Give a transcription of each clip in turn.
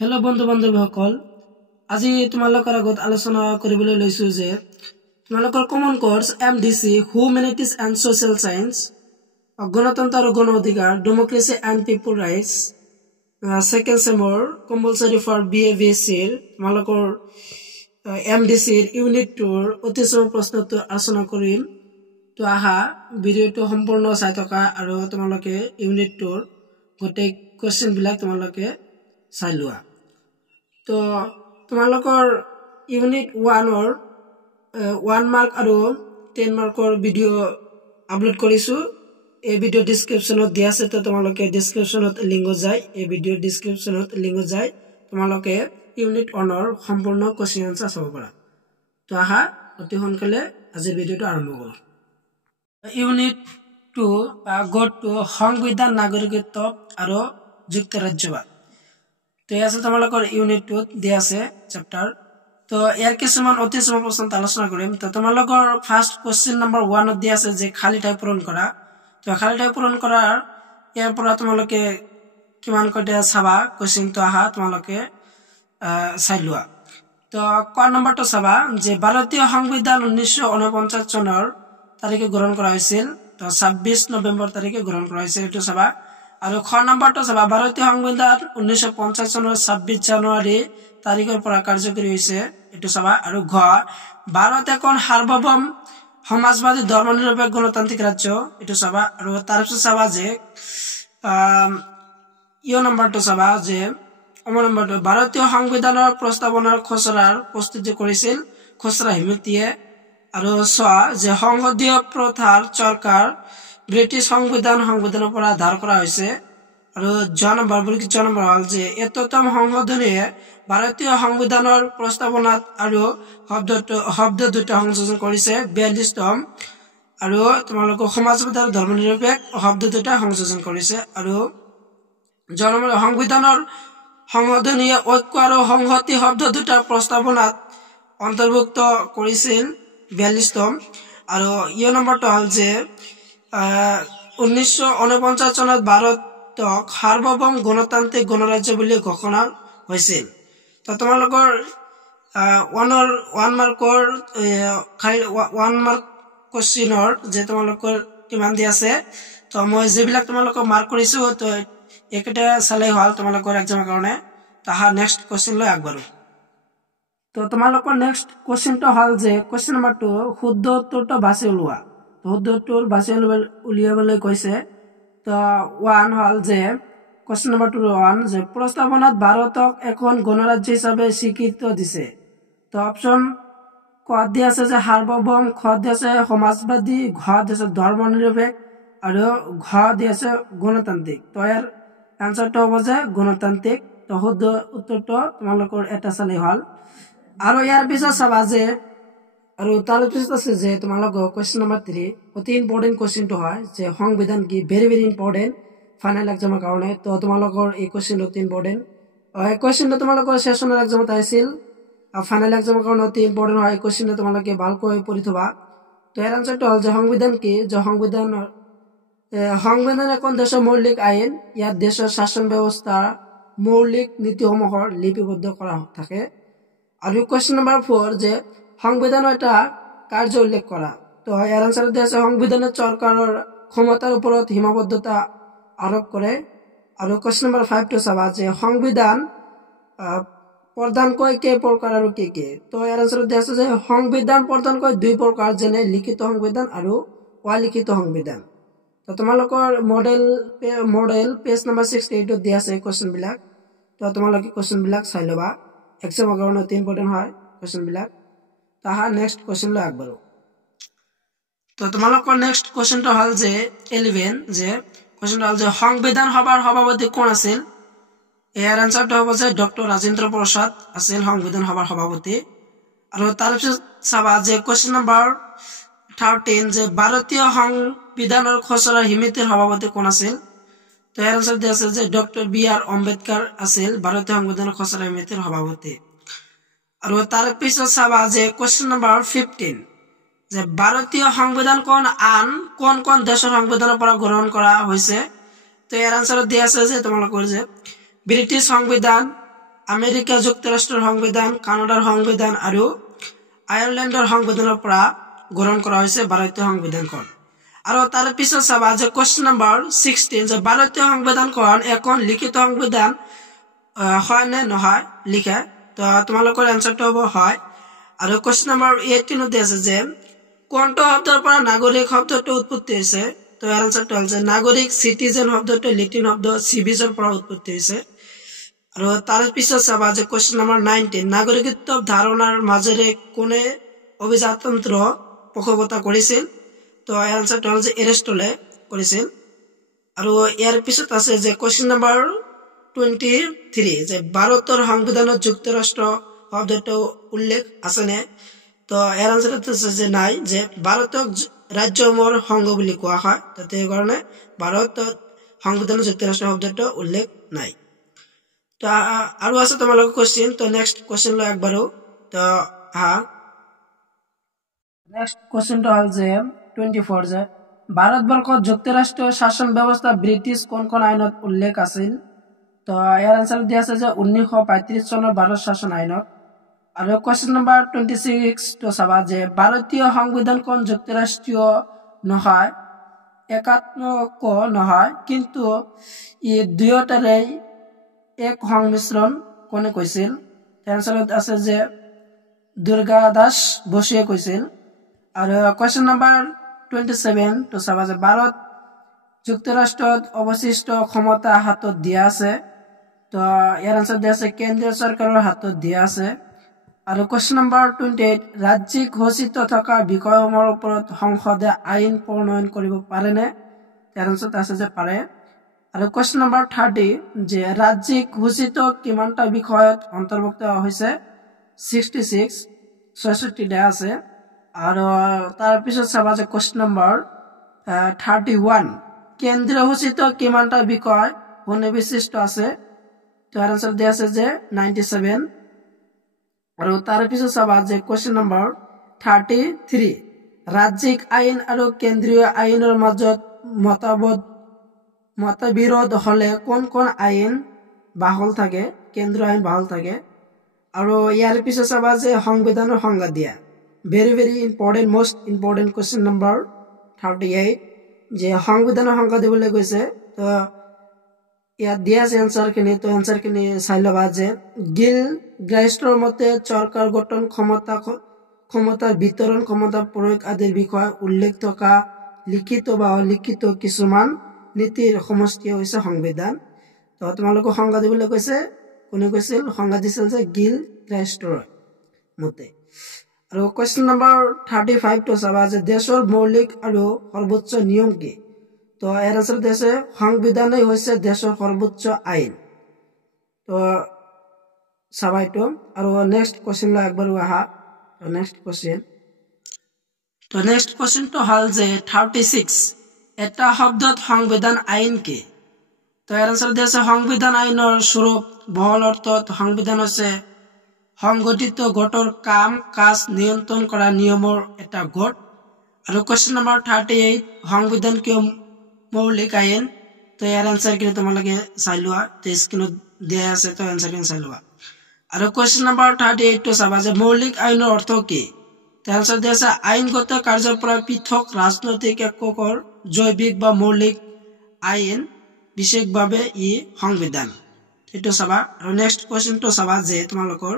Hello बंधु बान्धवीসকল আজি তোমালোকৰ আগত আলোচনা কৰিবলৈ লৈছো যে তোমালোকৰ common course MDC humanities and social science গণতন্ত্ৰ আৰু গণ অধিকাৰ democracy and people rights second সেমৰ কম্পালসৰি ফৰ বিএ বিএসসি তোমালোকৰ এমডিসি ইউনিট 2 অতি সহজ প্ৰশ্নটো আলোচনা কৰিম তো আহা ভিডিওটো সম্পূৰ্ণ চাই থকা আৰু তোমালোকে ইউনিট 2 গোটেই কোৱেশ্চন বিলাক তোমালোকে চাই লোৱা তো তোমালোকৰ ইউনিট 1 অৰ 1 মাৰ্ক আৰু 10 মাৰ্কৰ ভিডিও আপলোড কৰিছো এই ভিডিও ডেসক্ৰিপচনত দিয়া আছে তো তোমালোকে ডেসক্ৰিপচনত লিংক যায় এই ভিডিও ডেসক্ৰিপচনত লিংক যায় তোমালোকে ইউনিট 1 অৰ সম্পূৰ্ণ কোৱেশ্চন আনসাৰ চাব পাৰা তো আহা অতি সোনকালে আজি ভিডিওটো আৰম্ভ কৰো ইউনিট 2 গট টু সংবিধান নাগৰিকত্ব আৰু যুক্তৰাজ্যবাদ তো আছে তোমালোকৰ ইউনিট 2 দিয়া আছে চ্যাপ্টাৰ তো ইয়াৰ কিছুমান অতি সহজ প্ৰশ্ন আলোচনা কৰিম তো তোমালোকৰ ফাৰ্স্ট কোৱেশ্চন নম্বৰ 1 ত দিয়া আছে যে খালি ঠাই পূৰণ কৰা তো খালি ঠাই পূৰণ কৰাৰ ইয়াৰ পৰা তোমালোকে কিমান কটা চাবা কোৱেশ্চন তো আহা তোমালোকে চাই লোৱা তো ক নম্বৰটো চাবা যে ভাৰতীয় সংবিধান 1949 চনৰ তাৰিখে গ্ৰহণ কৰা হৈছিল তো 26 নৱেম্বৰ তাৰিখে গ্ৰহণ কৰা হৈছিল এটো চাবা আৰু খ নম্বৰটো চাবা ভাৰতীয় সংবিধান 1950 চনৰ 26 জানুৱাৰী তাৰিখৰ পৰা কাৰ্যকৰী হৈছে এটো চাবা আৰু ঘ ভাৰত এখন সাৰ্বভৌম সমাজবাদী ধৰ্মনিৰপেক্ষ গণতান্ত্ৰিক ৰাজ্য এটো চাবা আৰু তাৰপিছত চাবা যে ইও নম্বৰটো চাবা যে নম্বৰটো ভাৰতীয় সংবিধানৰ প্ৰস্তাৱনাৰ খচৰাৰ প্ৰস্তুতি কৰিছিল খচৰা সমিতিয়ে আৰু চোৱা যে সংসদীয় প্ৰথাৰ চৰকাৰ ব্ৰিটিছ সংবিধানৰ পৰা ধাৰ কৰা হৈছে আৰু জন নম্বৰ হল যে এততম সংশোধনীয়ে ভাৰতীয় সংবিধানৰ প্ৰস্তাৱনাত আৰু শব্দ দুটা সংযোজন কৰিছে 42তম আৰু তোমালোকৰ সমাজবাদী আৰু ধৰ্মনিৰপেক্ষ শব্দ দুটা সংযোজন কৰিছে আৰু সংবিধানৰ সংশোধনীয়ে ঐক্য আৰু সংহতি শব্দ দুটা প্ৰস্তাৱনাত অন্তৰ্ভুক্ত কৰিছিল 42তম আৰু ইও নম্বৰটো হল যে 1949 চনত ভাৰতক সাৰ্বভৌম গণতান্ত্ৰিক গণৰাজ্য বুলি ঘোষণা হৈছিল তো তোমালোকৰ 1 মাৰ্কৰ 1 মাৰ্ক কোৱেশ্চনৰ যে তোমালোকৰ কিমান দি আছে তো মই যেবিলাক তোমালোকক মাৰ্ক কৰিছো তো একটা চালে হল তোমালোকৰ এক্সামৰ কাৰণে তাহা নেক্সট কোৱেশ্চন লৈ আগবাঢ়ো তো তোমালোকৰ নেক্সট কোৱেশ্চনটো হল যে কোৱেশ্চন নম্বৰ 2 শুদ্ধ উত্তৰটো বাছি উলিওৱা তো শুদ্ধ উত্তৰ বাছি উলিয়াবলৈ কৈছে তো 1 হল যে কোৱেশ্চন নম্বৰ 1 যে প্ৰস্তাৱনাত ভাৰতক এখন গণৰাজ্য হিচাপে স্বীকৃতি দিছে তো অপচন ক দিয়া আছে যে সাৰ্বভৌম খ দিয়া আছে সমাজবাদী ঘ দিয়া আছে ধৰ্মনিৰপেক্ষ আৰু ঘ দিয়া আছে গণতান্ত্ৰিক তো ইয়াৰ আনসাৰটো হ'ব যে গণতান্ত্ৰিক তো শুদ্ধ উত্তৰটো তোমালোকৰ এটা চালে হল আৰু ইয়াৰ পিছত চাবা যে আৰু তাৰ পিছত আছে যে তোমালোকৰ কোৱেশ্চন নম্বৰ 3 অতি ইম্পৰ্টেন্ট কোৱেশ্চনটো হয় যে সংবিধান কি ভেৰি ভেৰি ইম্পৰ্টেন্ট ফাইনাল এক্সামৰ কাৰণে তো তোমালোকৰ এই কোৱেশ্চন অতি ইম্পৰ্টেন্ট এই কোৱেশ্চনটো তোমালোকৰ সেশনৰ এক্সামত আহিছিল আৰু ফাইনাল এক্সামৰ কাৰণে অতি ইম্পৰ্টেন্ট হয় এই কোৱেশ্চনটো তোমালোকে ভালকৈ পঢ়ি থবা তো ইয়াৰ আনসাৰটো হল যে সংবিধান কি যে সংবিধান এখন দেশৰ মৌলিক আইন ইয়াত দেশৰ শাসন ব্যৱস্থা মৌলিক নীতিসমূহৰ লিপিবদ্ধ কৰা থাকে আৰু কোৱেশ্চন নম্বৰ 4 যে সংবিধানৰ এটা কাৰ্য উল্লেখ কৰা তো ইয়াৰ আনসাৰ দিয়া আছে সংবিধানে চৰকাৰৰ ক্ষমতাৰ ওপৰত সীমাবদ্ধতা আৰোপ কৰে আৰু কোৱেশ্চন নম্বৰ 5 টো চাবা যে সংবিধান প্ৰধানকৈ কেই প্ৰকাৰ আৰু কি কি তো ইয়াৰ আনসাৰ দিয়া আছে যে সংবিধান প্ৰধানকৈ দুই প্ৰকাৰ যেনে লিখিত সংবিধান আৰু অলিখিত সংবিধান তো তোমালোকৰ মডেল পেজ নম্বৰ 68 ত দিয়া আছে কোৱেশ্চন বিলাক তো তোমালোকে কোৱেশ্চন বিলাক চাই লবা এক্সামৰ কাৰণে অতি ইম্পৰ্টেন্ট হয় কোৱেশ্চন বিলাক তাহা নেক্সট কোৱেশ্চন লৈ আগবাঢ়ো তো তোমালোকৰ নেক্সট কোৱেশ্চনটো হল যে 11 যে কোৱেশ্চনটো হল যে সংবিধান সভাৰ সভাপতি কোন আছিল ইয়াৰ আনসাৰটো হ'ব যে ডক্টৰ ৰাজেন্দ্ৰ প্ৰসাদ আছিল সংবিধান সভাৰ সভাপতি আৰু তাৰপিছত চাবা যে কোৱেশ্চন নম্বৰ 13 যে ভাৰতীয় সংবিধানৰ খচৰা সমিতিৰ সভাপতি কোন আছিল তো ইয়াৰ আনসাৰ দিয়া আছে যে ডক্টৰ বি.আৰ. আম্বেদকাৰ আছিল ভাৰতীয় সংবিধানৰ খচৰা সমিতিৰ সভাপতি আৰু তাৰপিছত চাবা যে কোৱেশ্চন নম্বৰ 15 যে ভাৰতীয় সংবিধানখন আন কোন দেশৰ সংবিধানৰ পৰা গ্ৰহণ কৰা হৈছে তো ইয়াৰ আনসাৰ দিয়া আছে যে তোমালোকৰ যে ব্ৰিটিছ সংবিধান আমেৰিকা যুক্তৰাষ্ট্ৰৰ সংবিধান, কানাডাৰ সংবিধান আৰু আয়াৰলেণ্ডৰ সংবিধানৰ পৰা গ্ৰহণ কৰা হৈছে ভাৰতীয় সংবিধানখন। আৰু তাৰ পিছত চাবা যে কুৱেশ্যন নম্বৰ 16 যে ভাৰতীয় সংবিধানখন এখন লিখিত সংবিধান হয় নে নহয় লিখে। তো তোমালোকৰ এনসাৰটো হ'ব হয়। আৰু কুৱেশ্যন নম্বৰ 18 দিয়া আছে যে কোনটো শব্দৰ পৰা নাগৰিক শব্দটো উৎপত্তি হৈছে। তো ইয়াৰ এনসাৰটো হ'ল যে নাগৰিক, চিটিজেন শব্দটো লেটিন শব্দ চিভিজৰ পৰা উৎপত্তি হৈছে। আৰু তাৰ পিছত চাবা যে কুৱেশ্যন নম্বৰ 19 নাগৰিকত্ব ধাৰণাৰ মাজেৰে কোনে অভিজাতন্ত্ৰ পক্ষপাত কৰিছিল। তো ইয়াৰ এনসাৰটো হ'ল যে এৰিষ্টটলে কৰিছিল। আৰু ইয়াৰ পিছত আছে যে কুৱেশ্যন নম্বৰ 23 যে ভাৰতৰ সংবিধানত যুক্তৰাষ্ট্ৰ শব্দটো উল্লেখ আছেনে। তো ইয়াৰ এনসাৰটো আছে যে নাই, যে ভাৰতক ৰাজ্যসমূহৰ সংঘ বুলি কোৱা হয়, তাতে কাৰণে ভাৰতত সংবিধানত যুক্তৰাষ্ট্ৰ শব্দটো উল্লেখ নাই। তো আৰু আছে তোমালোকৰ কোৱেশ্চন। তো নেক্সট কোৱেশ্চন লৈ আগবাঢ়ো। তো নেক্সট কোৱেশ্চনটো হ'ল যে 24 যে ভাৰতবৰ্ষত যুক্তৰাষ্ট্ৰীয় শাসন ব্যৱস্থা ব্ৰিটিছ কোনখন আইনত উল্লেখ আছিল। তো ইয়াৰ এনসাৰ দিয়া আছে যে 1935 চনৰ ভাৰত শাসন আইনত। আৰু কুৱেশ্যন নম্বৰ 26 তো চাবা যে ভাৰতীয় সংবিধানখন যুক্তৰাষ্ট্ৰীয় নহয়, একাত্মক নহয়, কিন্তু ই দুয়োটাৰে এক সংমিশ্ৰণ কোনে কৈছিল। এনসাৰত আছে যে দুৰ্গা দাস বসুৱে কৈছিল। আৰু কুৱেশ্যন নম্বৰ 27 তো চাবা যে ভাৰত যুক্তৰাষ্ট্ৰত অৱশিষ্ট ক্ষমতা হাতত দিয়া আছে। তো ইয়াৰ এনসাৰ দিয়া আছে কেন্দ্ৰীয় চৰকাৰৰ হাতত দিয়া আছে। আৰু কুৱেশ্যন নম্বৰ 28 ৰাজ্যিক ঘোষিত থকা বিষয়সমূহৰ ওপৰত সংসদে আইন প্ৰণয়ন কৰিব পাৰেনে। ইয়াৰ এনসাৰ আছে যে পাৰে। আৰু কুৱেশ্যন নম্বৰ 30 যে ৰাজ্যিক ঘোষিত কিমানটা বিষয়ত অন্তৰ্ভুক্ত হৈছে 66টা আছে। আৰু তাৰ পিছত চাবা যে কুৱেশ্যন নম্বৰ 31 কেন্দ্ৰীয় ঘোষিত কিমানটা বিষয় সুনিৰ্দিষ্ট আছে। তো ইয়াৰ এনসাৰ দিয়া আছে যে 97। আৰু তাৰ পিছত চাবা যে কুৱেশ্যন নম্বৰ 33 ৰাজ্যিক আইন আৰু কেন্দ্ৰীয় আইনৰ মাজত মতবিৰোধ হলে কোন কোন আইন বাহল থাকে, কেন্দ্ৰীয় আইন বাহল থাকে। আৰু ইয়াৰ পিছত চাবা যে সংবিধানৰ সংজ্ঞা দিয়া, very very important, most important question number 38 যে সংবিধানৰ সংজ্ঞা দিবলৈ কৈছে। তো ইয়াত দিয়া আছে এনসাৰখিনি। তো এনসাৰখিনি চাই ল'বা যে গিলগ্ৰাষ্টৰ মতে চৰকাৰ গঠন ক্ষমতাৰ বিতৰণ, ক্ষমতা প্ৰয়োগ আদিৰ বিষয়ে উল্লেখ থকা লিখিত বা অলিখিত কিছুমান নীতিৰ সমষ্টি হৈছে সংবিধান। তো তোমালোকক সংজ্ঞা দিবলৈ কৈছে, কোনে কৈছিল সংজ্ঞা দিছিল যে গিলগ্ৰাষ্টৰ মতে। আৰু কুৱেশ্যন নম্বৰ 35 তো চাবা যে দেশৰ মৌলিক আৰু সৰ্বোচ্চ নিয়ম কি। তো ইয়াৰ এনসাৰ দিছে সংবিধানেই হৈছে দেশৰ সৰ্বোচ্চ আইন। তো চাবা এইটো। আৰু নেক্সট কুৱেশ্যন লৈ আগবাঢ়ো আহা। নেক্সট কুৱেশ্যনটো হ'ল যে 36 এটা শব্দত সংবিধান আইন কি। তো ইয়াৰ এনসাৰ দিছে সংবিধান আইনৰ স্বৰূপ বহল অৰ্থত সংবিধান হৈছে সংগঠিত গোটৰ কাম কাজ নিয়ন্ত্ৰণ কৰা নিয়মৰ এটা গোট। আৰু কুৱেশ্যন নম্বৰ 38 সংবিধান কিয় মৌলিক আইন। তো ইয়াৰ এনসাৰখিনি তোমালোকে চাই লোৱা, স্ক্ৰীনত দিয়া আছে। তো এনসাৰখিনি চাই লোৱা। আৰু কুৱেশ্যন নম্বৰ 38 তো চাবা যে মৌলিক আইনৰ অৰ্থ কি। তাৰ এনসাৰ দিয়া আছে আইনগত কাৰ্যৰ পৰা পৃথক ৰাজনৈতিক এককৰ জৈৱিক বা মৌলিক আইন, বিশেষভাৱে ই সংবিধান। এইটো চাবা। আৰু নেক্সট কুৱেশ্যনটো চাবা যে তোমালোকৰ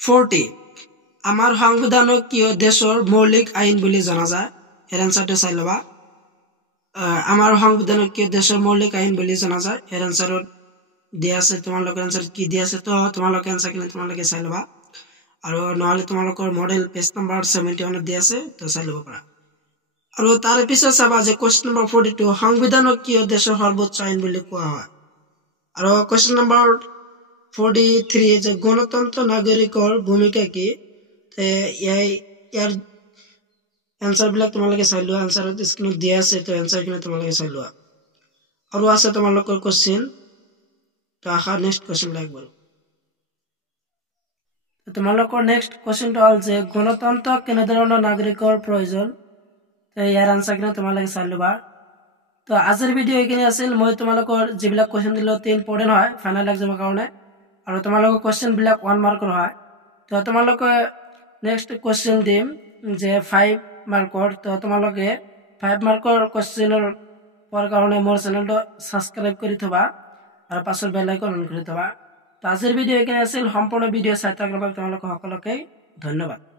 40 আমাৰ সংবিধানক কিয় দেশৰ মৌলিক আইন বুলি জনা যায়। ইয়াৰ এনসাৰটো চাই ল'বা। আমাৰ সংবিধানক কিয় দেশৰ মৌলিক আইন বুলি জনা যায়, ইয়াৰ এনসাৰত দিয়া আছে। তোমালোকৰ এনসাৰ কি দিয়া আছে, তো তোমালোকে এনসাৰখিনি তোমালোকে চাই ল'বা। আৰু নহ'লে তোমালোকৰ মডেল পেজ নম্বৰ 71 দিয়া আছে, তো চাই ল'ব পাৰা। আৰু তাৰ পিছত চাবা যে কুৱেশ্যন নম্বৰ 42 সংবিধানক কিয় দেশৰ সৰ্বোচ্চ আইন বুলি কোৱা হয়। আৰু কুৱেশ্যন নম্বৰ 43 যে গণতন্ত্ৰ নাগৰিকৰ ভূমিকা কি। ইয়াৰ এনসাৰবিলাক তোমালোকে চাই লোৱা, এনসাৰত স্ক্ৰীনত দিয়া আছে। তো এনসাৰখিনি তোমালোকে চাই লোৱা। আৰু আছে তোমালোকৰ কুৱেশ্যন। তো আশা নেক্সট কুৱেশ্যন লাগব। তোমালোকৰ নেক্সট কুৱেশ্যনটো হ'ল যে গণতন্ত্ৰক কেনেধৰণৰ নাগৰিকৰ প্ৰয়োজন। তো ইয়াৰ এনসাৰখিনি তোমালোকে চাই ল'বা। তো আজিৰ ভিডিঅ' এইখিনি আছিল। মই তোমালোকৰ যিবিলাক কুৱেশ্যন দিলোঁ অতি ইম্পৰ্টেণ্ট হয় ফাইনেল এক্সামৰ কাৰণে। আৰু তোমালোকৰ কুৱেশ্যন বিলাক 1 মাৰ্কৰ হয় তো তোমালোকে নেক্সট কুৱেশ্যন দিম যে 5 মাৰ্কৰ তো তোমালোকে 5 মাৰ্কৰ কুৱেশ্যনৰ পোৱাৰ কাৰণে মোৰ চেনেলটো সাবস্ক্ৰাইব কৰি থবা আৰু পাছৰ বেল আইকন অন কৰি থবা তো আজিৰ ভিডিঅ' এখানে আছিল সম্পূৰ্ণ ভিডিঅ' চাই থকাৰ বাবে তোমালোক সকলোকে ধন্যবাদ।